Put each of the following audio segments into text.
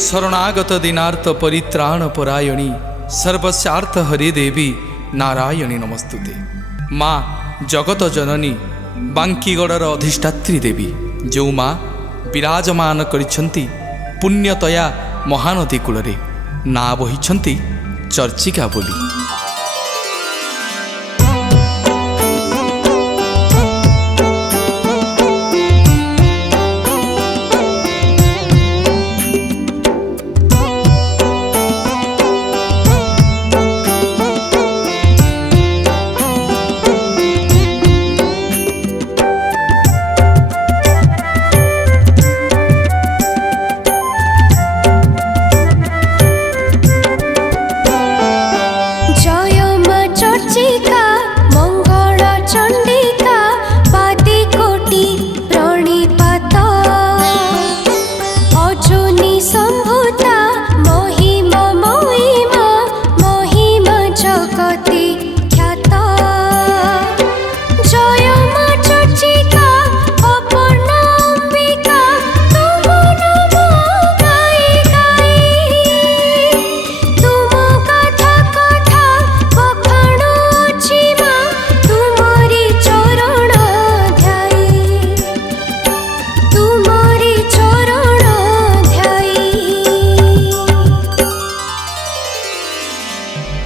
शरणागत दीनार्थ परित्राण परायणी सर्वस्यार्थ हरि देवी नारायणी नमस्तुते। माँ जगत जननी बांकीगड़र अधिष्ठात्री देवी जो माँ विराजमान करिछंती पुण्यतया महानदी कूल ना बहिछंती चर्चिका बोली।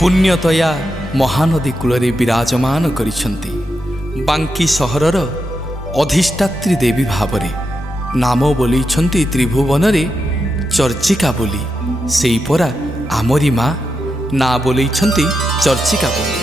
पुण्यतया महानदी कूल विराजमान करिछंती बांकी सहरर अधिष्ठात्री देवी भावरे नाम बोलैछंती त्रिभुवन रे चर्चिका बोली। सेई परा आमरी माँ ना बोलैछंती चर्चिका बोली।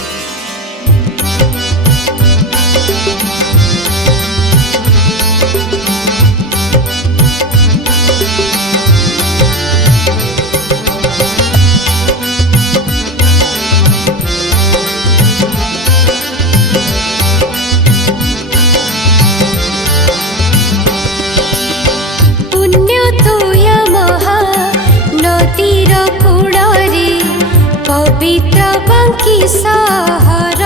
पवित्र बांकी सहर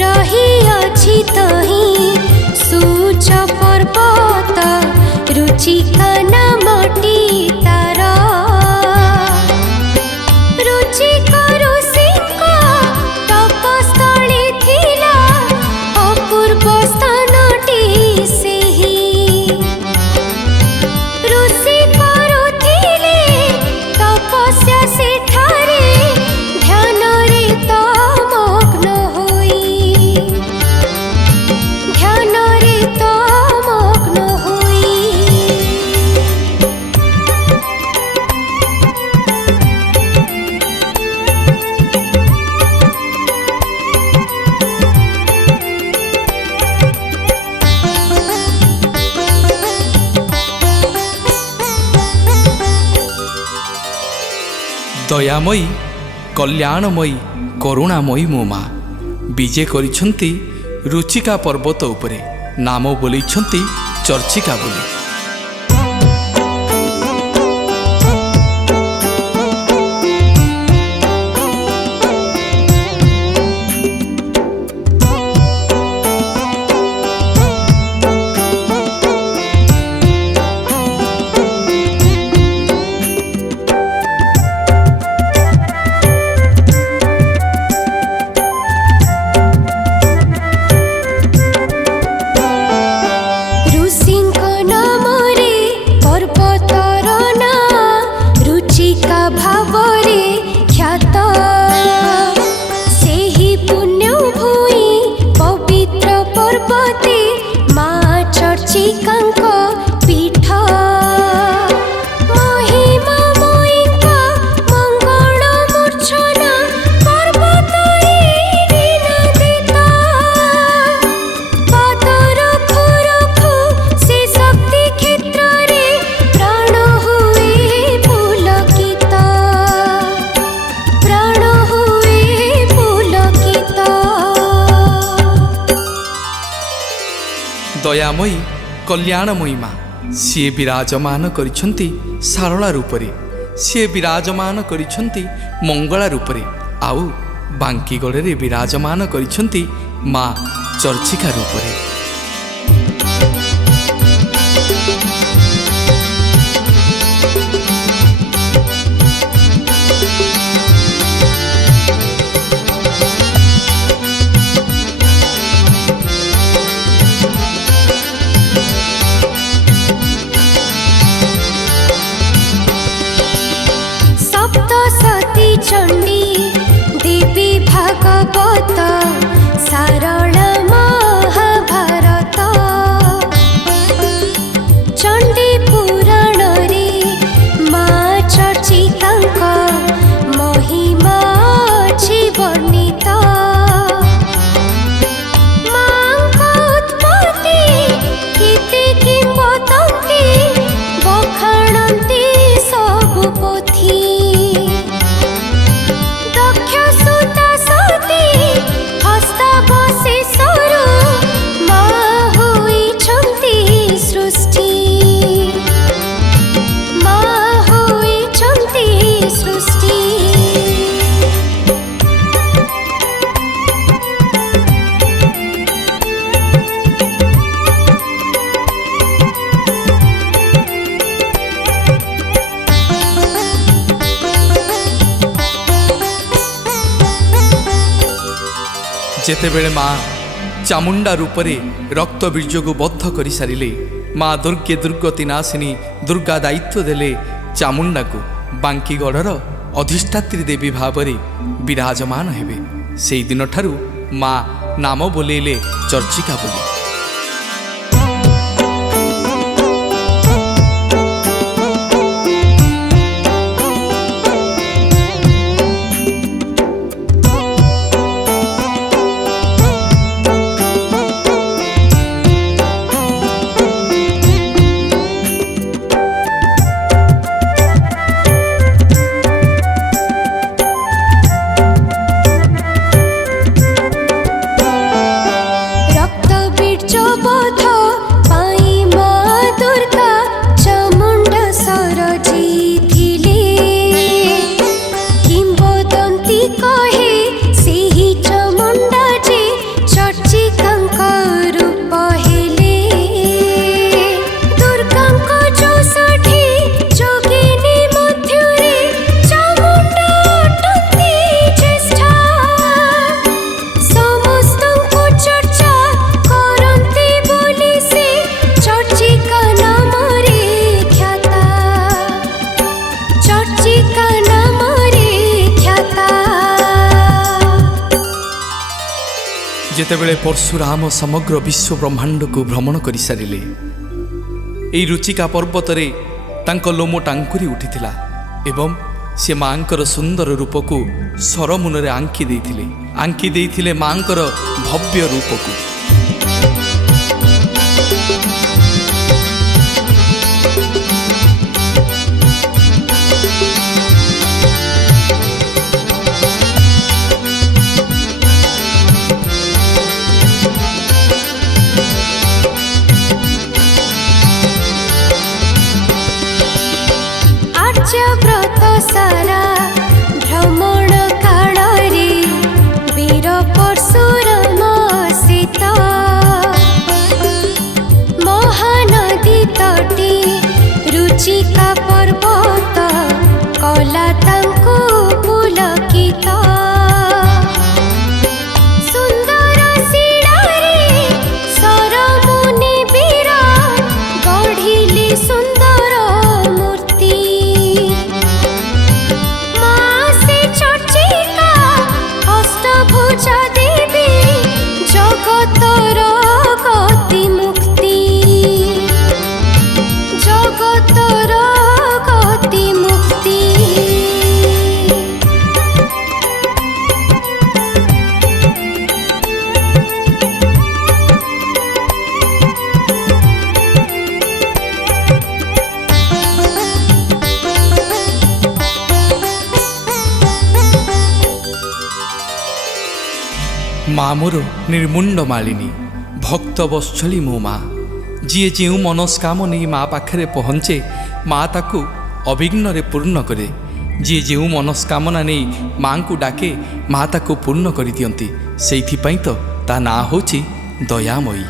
रही अछि तही सूच पर्वत रुचिका नामटी तार रुचिका ऋषिक तपस्थली थिला अपूर्व स्थानटी सेही ऋषि करुथिले तपस्या सेठारे ध्यान रे तो मग्न होई ध्यान रे तो मग्न होई। दयामयी कल्याणमयी करुणामयी मो माँ विजय करिछंती रुचिका पर्वत उपरे नाम बोलैछंती चर्चिका बोली। भावरे ख्यात सेही पुण्य भूई पवित्र पर्वते माँ चर्चिकांक पीठ महिमा मयिका मंगल मूर्छना पर्वतरे निनादिता पाद रखु रखु से शक्ति क्षेत्र रे प्राण हुए पुलकित प्राण हुए पुलकित। दयामयी कल्याणमयी माँ सी विराजमान करिछंती सारला रूपरे सी विराजमान करिछंती मंगला रूपरे आउ बांकीगड़े विराजमान करिछंती माँ चर्चिका रूपरे। ଯେତେବେଳେ ମା ଚାମୁଣ୍ଡା ରୂପରେ ରକ୍ତ ବୀର୍ଯ୍ୟକୁ ବଦ୍ଧ କରିସାରିଲେ, ମା ଦୁର୍ଗେ ଦୁର୍ଗତି ନାଶିନୀ ଦୁର୍ଗା ଦାୟିତ୍ୱ ଦେଲେ ଚାମୁଣ୍ଡାକୁ ବାଙ୍କିଗଡ଼ର ଅଧିଷ୍ଠାତ୍ରୀ ଦେବୀ ଭାବରେ ବିରାଜମାନ ହେବେ। ସେହିଦିନଠାରୁ ମା ନାମ ବୋଲେଇଲେ ଚର୍ଚ୍ଚିକା ବୋଲି। ଯେତେବେଳେ ପରଶୁରାମ ସମଗ୍ର ବିଶ୍ୱ ବ୍ରହ୍ମାଣ୍ଡକୁ ଭ୍ରମଣ କରିସାରିଲେ, ଏହି ରୁଚିକା ପର୍ବତରେ ତାଙ୍କ ଲୋମ ଟାଙ୍କୁରି ଉଠିଥିଲା ଏବଂ ସେ ମାଙ୍କର ସୁନ୍ଦର ରୂପକୁ ସରମୁନରେ ଆଙ୍କି ଦେଇଥିଲେ ମାଙ୍କର ଭବ୍ୟ ରୂପକୁ। ବ୍ରତ ସାରା ଭ୍ରମଣ କାଳରେ ବୀର ପରଶୁରାମ ସୀତ ମହାନଦୀ ତଟେ ରୁଚିକା ପର୍ବତ କଲା ତାଙ୍କୁ ପୁଲକିତ। ସୁନ୍ଦର ଶିଳାରେ ସରମୁନି ବୀର ଗଢ଼ିଲେ ସୁନ୍ଦର ମୂର୍ତ୍ତି। ଅଷ୍ଟଭୁଜା ଦେବୀ ଜଗତର ଗତି ମୁକ୍ତି, ଜଗତର ଗତି ମୁକ୍ତି। ମା ମୋର ନିର୍ମୁଣ୍ଡ ମାଳିନୀ ଭକ୍ତ ବତ୍ସଳୀ ମୋ ମା। ଯିଏ ଯେଉଁ ମନସ୍କାମ ନେଇ ମା ପାଖରେ ପହଞ୍ଚେ, ମା ତାକୁ ଅବିଘ୍ନରେ ପୂର୍ଣ୍ଣ କରେ। ଯିଏ ଯେଉଁ ମନସ୍କାମନା ନେଇ ମାଙ୍କୁ ଡାକେ, ମା ତାକୁ ପୂର୍ଣ୍ଣ କରିଦିଅନ୍ତି। ସେଇଥିପାଇଁ ତ ତା ନାଁ ହେଉଛି ଦୟାମୟୀ।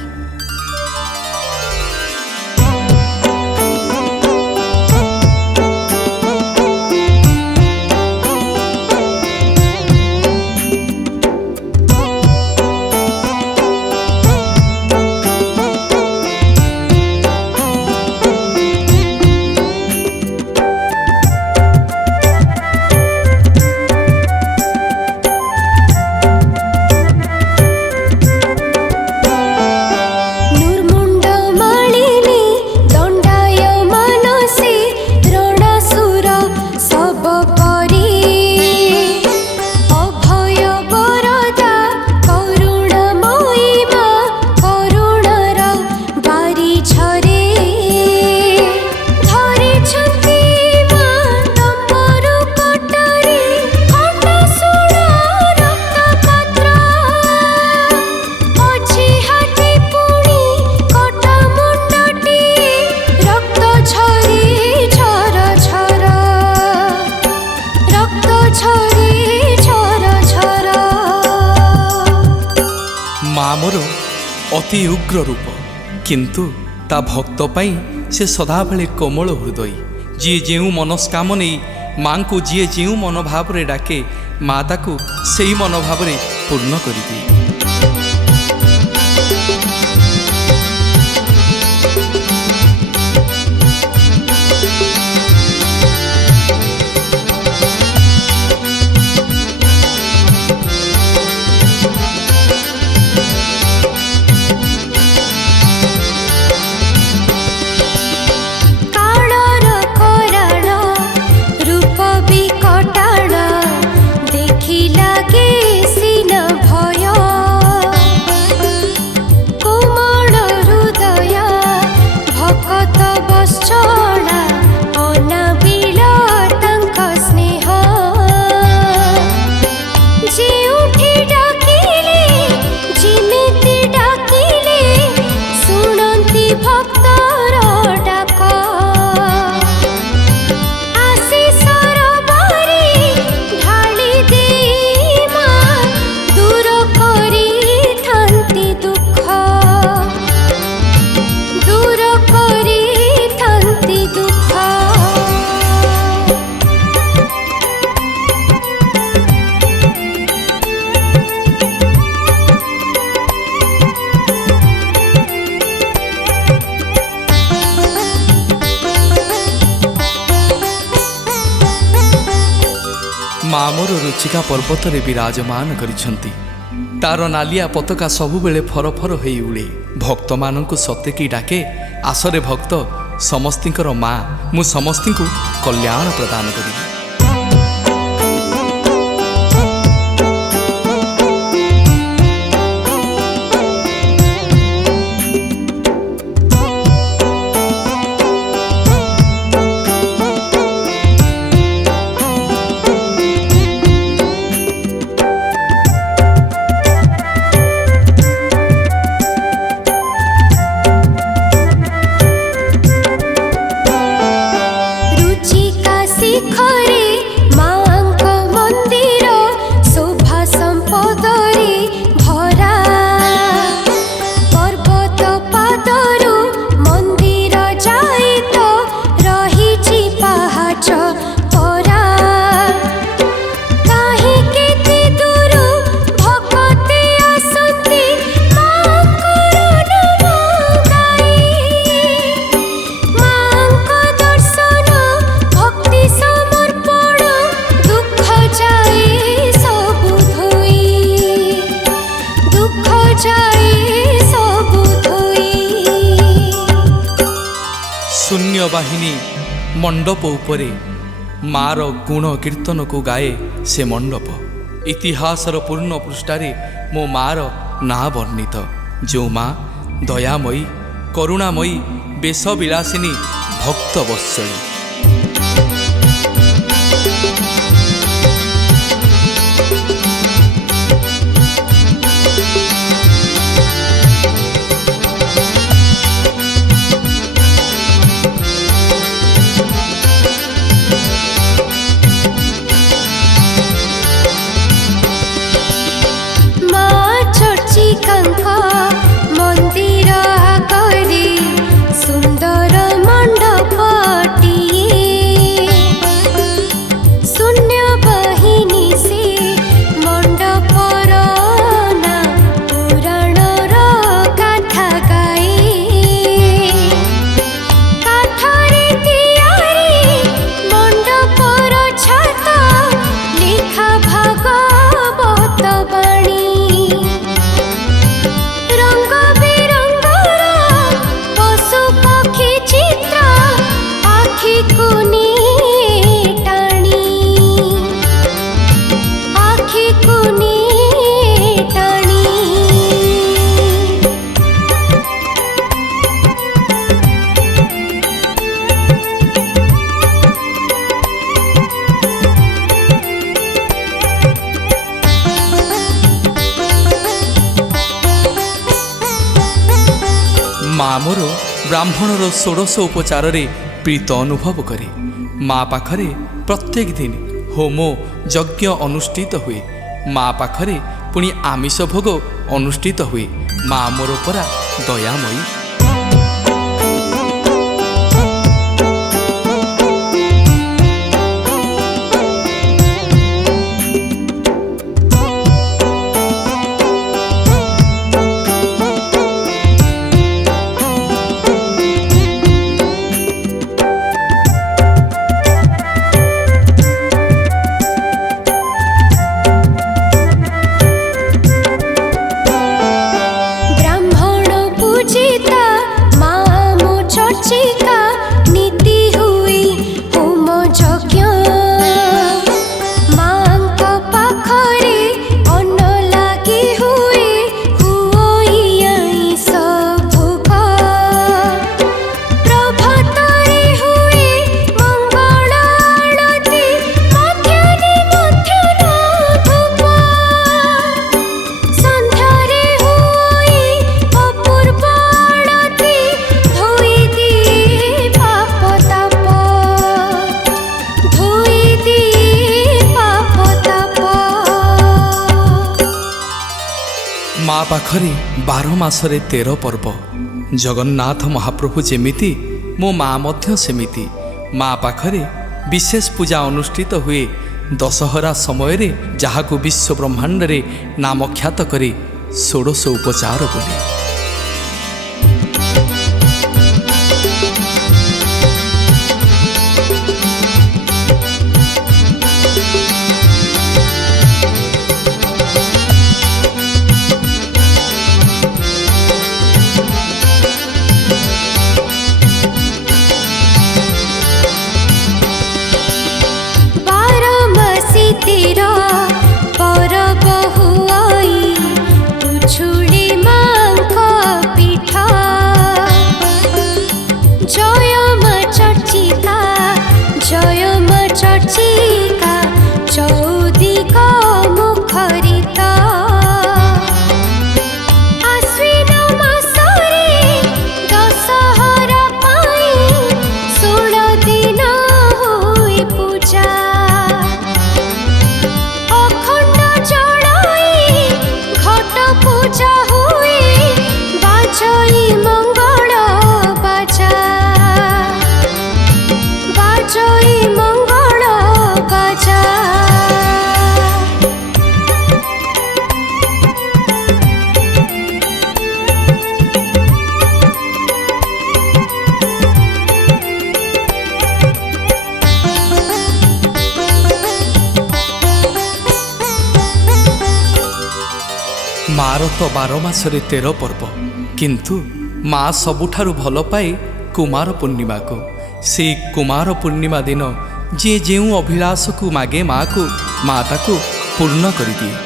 ଆମର ଅତି ଉଗ୍ର ରୂପ, କିନ୍ତୁ ତା ଭକ୍ତ ପାଇଁ ସେ ସଦାବେଳେ କୋମଳ ହୃଦୟୀ। ଯିଏ ଯେଉଁ ମନସ୍କାମ ନେଇ ମାଙ୍କୁ ଯିଏ ଯେଉଁ ମନୋଭାବରେ ଡାକେ, ମା ତାକୁ ସେହି ମନୋଭାବରେ ପୂର୍ଣ୍ଣ କରିଦିଏ। ମା ମୋର ରୁଚିକା ପର୍ବତରେ ବିରାଜମାନ କରିଛନ୍ତି। ତାର ନାଲିଆ ପତାକା ସବୁବେଳେ ଫରଫର ହେଇ ଉଡ଼େ। ଭକ୍ତମାନଙ୍କୁ ସତେକି ଡାକେ, ଆସରେ ଭକ୍ତ ସମସ୍ତିଙ୍କର ମା, ମୁଁ ସମସ୍ତଙ୍କୁ କଲ୍ୟାଣ ପ୍ରଦାନ କରିବି। ଶିଖରେ ମାଙ୍କ ମନ୍ଦିର ଶୋଭା ସମ୍ପଦରେ ଭରା। ପର୍ବତ ପାଦରୁ ମନ୍ଦିର ଯାଏ ତ ରହିଛି ପାହାଚ ପରା। କାହିଁ କେତେ ଦୂରୁ ଭକ୍ତେ ଆସନ୍ତି ମାଙ୍କର ନାମ ଗାଇ। ମାଙ୍କ ଦର୍ଶନ ଭକ୍ତି ସମର୍ପଣ ଦୁଃଖ ଯାଏ ସବୁ ଧୋଇ। ଦୁଃଖ ଯାଏ ସବୁ ଧୋଇ। ଶୂନ୍ୟ ବାହିନୀ ମଣ୍ଡପ ଉପରେ ମାର ଗୁଣ କୀର୍ତ୍ତନକୁ ଗାଏ ସେ ମଣ୍ଡପ। ଇତିହାସର ପୂର୍ଣ୍ଣ ପୃଷ୍ଠାରେ ମୋ ମାର ନାଁ ବର୍ଣ୍ଣିତ। ଯେଉଁ ମା ଦୟାମୟୀ, କରୁଣାମୟୀ, ବେଶବିଳାସିନୀ, ଭକ୍ତ ବତ୍ସଳୀ। ମା ଚର୍ଚ୍ଚିକାଙ୍କ ମନ୍ଦିର ଆଗରେ ସୁନ୍ଦର ମଣ୍ଡପଟିଏ। ଶୂନ୍ୟ ବାହିନୀ ସେ ମଣ୍ଡପର ନା ପୁରାଣର ଗାଥା ଗାଏ। କାଠରେ ତିଆରି ମଣ୍ଡପର ଛାତ ଲେଖା ଭାଗବତ ବାଣୀ। ରଙ୍ଗ ବିରଙ୍ଗର ପଶୁ ପକ୍ଷୀ ଚିତ୍ର ଆଖିକୁ ନିଏ ଟାଣି। ଆଖିକୁ ନିଏ ଟାଣି। ମା ମୋର ବ୍ରାହ୍ମଣର ଷୋଡ଼ଶ ଉପଚାରରେ ପ୍ରୀତ ଅନୁଭବ କରେ। ମା ପାଖରେ ପ୍ରତ୍ୟେକ ଦିନ ହୋମ ଯଜ୍ଞ ଅନୁଷ୍ଠିତ ହୁଏ। ମା ପାଖରେ ପୁଣି ଆମିଷ ଭୋଗ ଅନୁଷ୍ଠିତ ହୁଏ। ମା ମୋର ପରା ଦୟାମୟୀ। ମା ପାଖରେ 12 ମାସରେ 13 ପର୍ବ। ଜଗନ୍ନାଥ ମହାପ୍ରଭୁ ଯେମିତି ମୋ ମା ମଧ୍ୟ ସେମିତି। ମା ପାଖରେ ବିଶେଷ ପୂଜା ଅନୁଷ୍ଠିତ ହୁଏ ଦଶହରା ସମୟରେ, ଯାହାକୁ ବିଶ୍ୱ ବ୍ରହ୍ମାଣ୍ଡରେ ନାମଖ୍ୟାତ କରି 16 ଉପଚାର ବୋଲି। तेरा परब हुआई उछुली मांग पीठा जय मां चर्चिका चौदिक मुखरिता आश्विन मासरे दशहरा पाई 16 दिन हुई पूजा पूजा हुए बाजई मंगल बाजा बाजई मंगल बाजा। ମାର ତ 12 ମାସରେ 13 ପର୍ବ, କିନ୍ତୁ ମା ସବୁଠାରୁ ଭଲ ପାଏ କୁମାର ପୂର୍ଣ୍ଣିମାକୁ। ସେଇ କୁମାର ପୂର୍ଣ୍ଣିମା ଦିନ ଯିଏ ଯେଉଁ ଅଭିଳାଷକୁ ମାଗେ ମାକୁ, ମା ତାକୁ ପୂର୍ଣ୍ଣ କରିଦିଏ।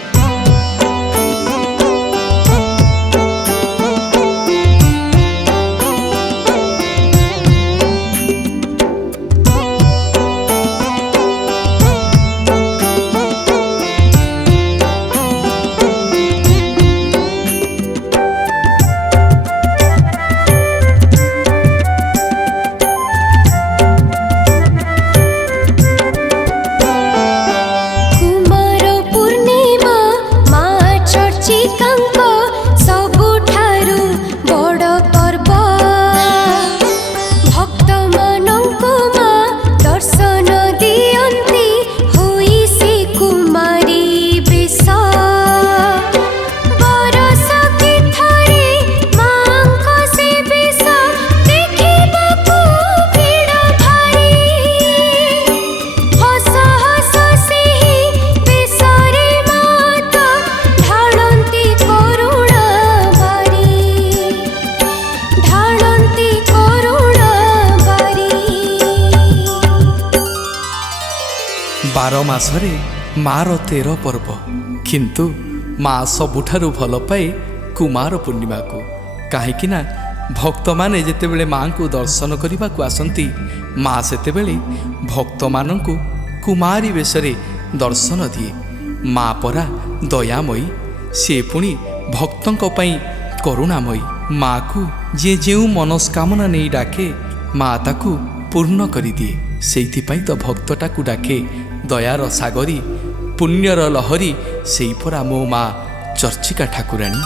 ବାର ମାସରେ ମାର 13 ପର୍ବ, କିନ୍ତୁ ମା ସବୁଠାରୁ ଭଲ ପାଏ କୁମାର ପୂର୍ଣ୍ଣିମାକୁ। କାହିଁକି ନା ଭକ୍ତମାନେ ଯେତେବେଳେ ମାଙ୍କୁ ଦର୍ଶନ କରିବାକୁ ଆସନ୍ତି, ମା ସେତେବେଳେ ଭକ୍ତମାନଙ୍କୁ କୁମାରୀ ବେଶରେ ଦର୍ଶନ ଦିଏ। ମା ପରା ଦୟାମୟୀ, ସେ ପୁଣି ଭକ୍ତଙ୍କ ପାଇଁ କରୁଣାମୟୀ। ମାକୁ ଯିଏ ଯେଉଁ ମନସ୍କାମନା ନେଇ ଡାକେ, ମା ତାକୁ ପୂର୍ଣ୍ଣ କରିଦିଏ। ସେଇଥିପାଇଁ ତ ଭକ୍ତଟାକୁ ଡାକେ ଦୟାର ସାଗରୀ, ପୁଣ୍ୟର ଲହରୀ, ସେଇ ପରା ମୋ ମା ଚର୍ଚ୍ଚିକା ଠାକୁରାଣୀ।